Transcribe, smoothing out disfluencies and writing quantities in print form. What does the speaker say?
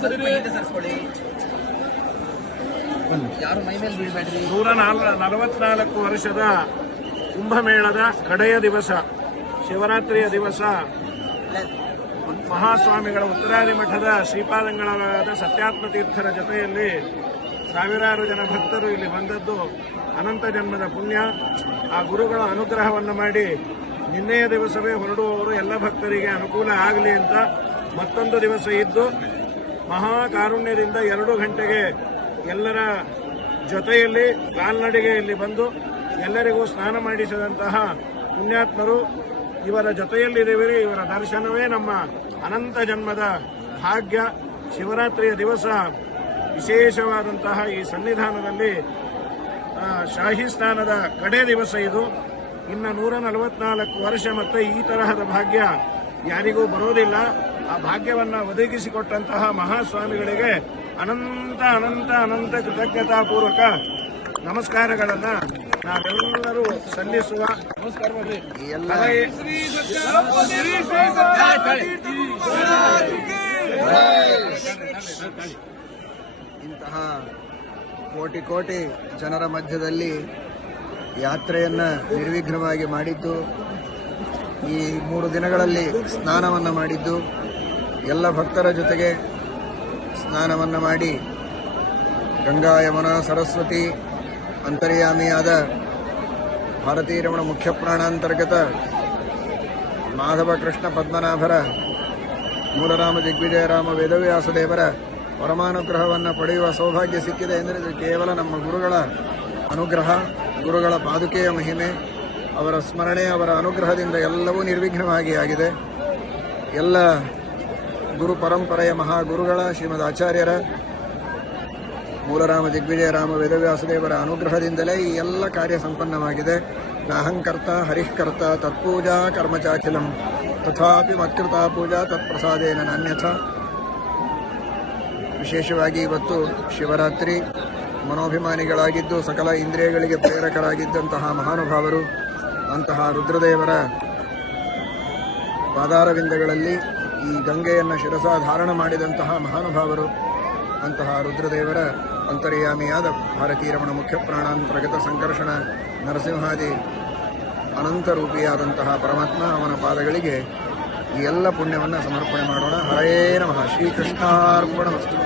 144 ವರ್ಷದ ಕುಂಭಮೇಳದ ಕಡೆಯ ದಿವಸ ಶಿವರಾತ್ರಿಯ ದಿವಸ ಮಹಾಸ್ವಾಮಿಗಳ ಉತ್ತರಾದಿ ಮಠದ ಶ್ರೀಪಾದಂಗಳಾದ ಸತ್ಯಾತ್ಮ ತೀರ್ಥರ ಜೊತೆಯಲ್ಲಿ ಸಾವಿರಾರು ಜನ ಭಕ್ತರು ಇಲ್ಲಿ ಬಂದದ್ದು ಅನಂತ ಜನ್ಮದ ಪುಣ್ಯ. ಆ ಗುರುಗಳ ಅನುಗ್ರಹವನ್ನು ಮಾಡಿ ನಿನ್ನೆಯ ದಿವಸವೇ ಹೊರಡುವವರು ಎಲ್ಲ ಭಕ್ತರಿಗೆ ಅನುಕೂಲ ಆಗಲಿ ಅಂತ ಮತ್ತೊಂದು ದಿವಸ ಇದ್ದು ಮಹಾಕಾರುಣ್ಯದಿಂದ 2 ಗಂಟೆಗೆ ಎಲ್ಲರ ಜೊತೆಯಲ್ಲಿ ಕಾಲ್ನಡಿಗೆಯಲ್ಲಿ ಬಂದು ಎಲ್ಲರಿಗೂ ಸ್ನಾನ ಮಾಡಿಸಿದಂತಹ ಪುಣ್ಯಾತ್ಮರು ಇವರ ಜೊತೆಯಲ್ಲಿರುವಿರಿ. ಇವರ ದರ್ಶನವೇ ನಮ್ಮ ಅನಂತ ಜನ್ಮದ ಭಾಗ್ಯ. ಶಿವರಾತ್ರಿಯ ದಿವಸ ವಿಶೇಷವಾದಂತಹ ಈ ಸನ್ನಿಧಾನದಲ್ಲಿ ಶಾಹಿ ಸ್ನಾನದ ಕಡೆ ದಿವಸ ಇದು. ಇನ್ನು 144 ವರ್ಷ ಮತ್ತೆ ಈ ತರಹದ ಭಾಗ್ಯ ಯಾರಿಗೂ ಬರೋದಿಲ್ಲ. ಆ ಭಾಗ್ಯವನ್ನ ಒದಗಿಸಿಕೊಟ್ಟಂತಹ ಮಹಾಸ್ವಾಮಿಗಳಿಗೆ ಅನಂತ ಅನಂತ ಅನಂತ ಕೃತಜ್ಞತಾಪೂರ್ವಕ ನಮಸ್ಕಾರಗಳನ್ನ ನಾವೆಲ್ಲರೂ ಸಲ್ಲಿಸುವ. ನಮಸ್ಕಾರ ಇಂತಹ ಕೋಟಿ ಕೋಟಿ ಜನರ ಮಧ್ಯದಲ್ಲಿ ಯಾತ್ರೆಯನ್ನ ನಿರ್ವಿಘ್ನವಾಗಿ ಮಾಡಿದ್ದು, ಈ 3 ದಿನಗಳಲ್ಲಿ ಸ್ನಾನವನ್ನು ಮಾಡಿದ್ದು, ಎಲ್ಲ ಭಕ್ತರ ಜೊತೆಗೆ ಸ್ನಾನವನ್ನು ಮಾಡಿ ಗಂಗಾ ಯಮುನಾ ಸರಸ್ವತಿ ಅಂತರ್ಯಾಮಿಯಾದ ಭಾರತೀಯ ರಮಣ ಮುಖ್ಯ ಪ್ರಾಣಾಂತರ್ಗತ ಮಾಧವ ಕೃಷ್ಣ ಪದ್ಮನಾಭರ ಮೂಲರಾಮ ದಿಗ್ವಿಜಯರಾಮ ವೇದವ್ಯಾಸದೇವರ ಪರಮಾನುಗ್ರಹವನ್ನು ಪಡೆಯುವ ಸೌಭಾಗ್ಯ ಸಿಕ್ಕಿದೆ ಎಂದರೆ ಇದು ಕೇವಲ ನಮ್ಮ ಗುರುಗಳ ಅನುಗ್ರಹ, ಗುರುಗಳ ಪಾದುಕೆಯ ಮಹಿಮೆ, ಅವರ ಸ್ಮರಣೆ, ಅವರ ಅನುಗ್ರಹದಿಂದ ಎಲ್ಲವೂ ನಿರ್ವಿಘ್ನವಾಗಿ ಆಗಿದೆ. ಎಲ್ಲ ಗುರು ಪರಂಪರೆಯ ಮಹಾಗುರುಗಳ ಶ್ರೀಮದ್ ಆಚಾರ್ಯರ ಮೂಲರಾಮ ದಿಗ್ವಿಜಯರಾಮ ವೇದವ್ಯಾಸದೇವರ ಅನುಗ್ರಹದಿಂದಲೇ ಈ ಎಲ್ಲ ಕಾರ್ಯ ಸಂಪನ್ನವಾಗಿದೆ. ನಾಹಂಕರ್ತ ಹರಿಃಕರ್ತ ತತ್ಪೂಜಾ ಕರ್ಮಚಾಖಿಲಂ ತಥಾಪಿ ಮತ್ಕೃತ ಪೂಜಾ ತತ್ಪ್ರಸಾದೇನ ನಾನ್ಯಥ. ವಿಶೇಷವಾಗಿ ಇವತ್ತು ಶಿವರಾತ್ರಿ, ಮನೋಭಿಮಾನಿಗಳಾಗಿದ್ದು ಸಕಲ ಇಂದ್ರಿಯಗಳಿಗೆ ಪ್ರೇರಕರಾಗಿದ್ದಂತಹ ಮಹಾನುಭಾವರು, ಅಂತಹ ರುದ್ರದೇವರ ಪಾದಾರವಿಂದಗಳಲ್ಲಿ ಈ ಗಂಗೆಯನ್ನು ಶಿರಸಾಧಾರಣ ಮಾಡಿದಂತಹ ಮಹಾನುಭಾವರು, ಅಂತಹ ರುದ್ರದೇವರ ಅಂತರ್ಯಾಮಿಯಾದ ಭಾರತೀಯ ರಮಣ ಮುಖ್ಯ ಪ್ರಾಣಾಂತರ್ಗತ ಸಂಕರ್ಷಣ ನರಸಿಂಹಾದಿ ಅನಂತರೂಪಿಯಾದಂತಹ ಪರಮಾತ್ಮ ಅವನ ಪಾದಗಳಿಗೆ ಈ ಎಲ್ಲ ಪುಣ್ಯವನ್ನು ಸಮರ್ಪಣೆ ಮಾಡೋಣ. ಹರೇ ನಮಃ. ಶ್ರೀಕೃಷ್ಣಾರ್ಪಣಮಸ್ತು.